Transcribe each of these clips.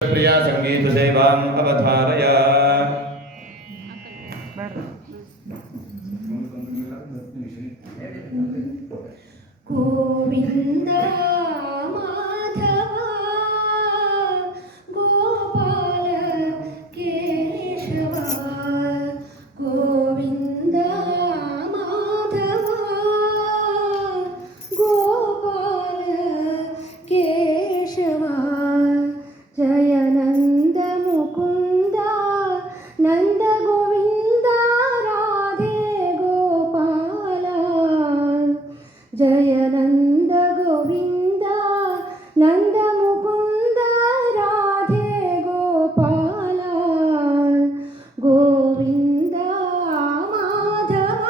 പ്രിയ സംഗീത ദൈവാം അവതാരയ Govinda Shiva. जय नन्द गोविन्द नन्द मुकुन्द राधे गोपाल गोविन्द माधव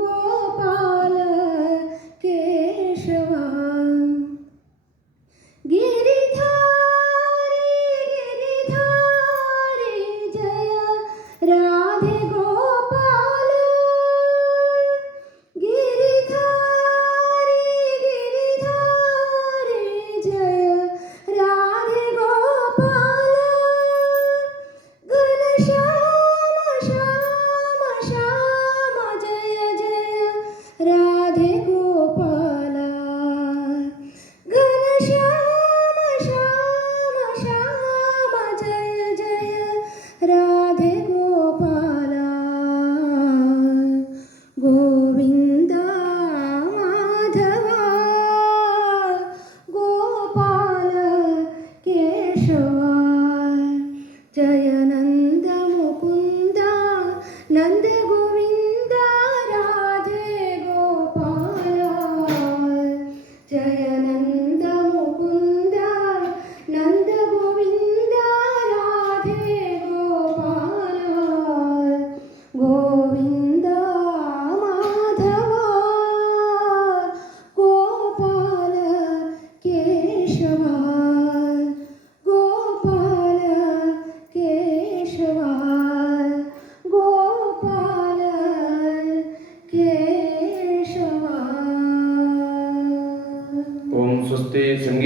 गोपाल केशव। しよう गोविन्द माधव गोपाल केशव गोपाल केशव गोपाल केशव ॐ स्वस्ति सङ्गीत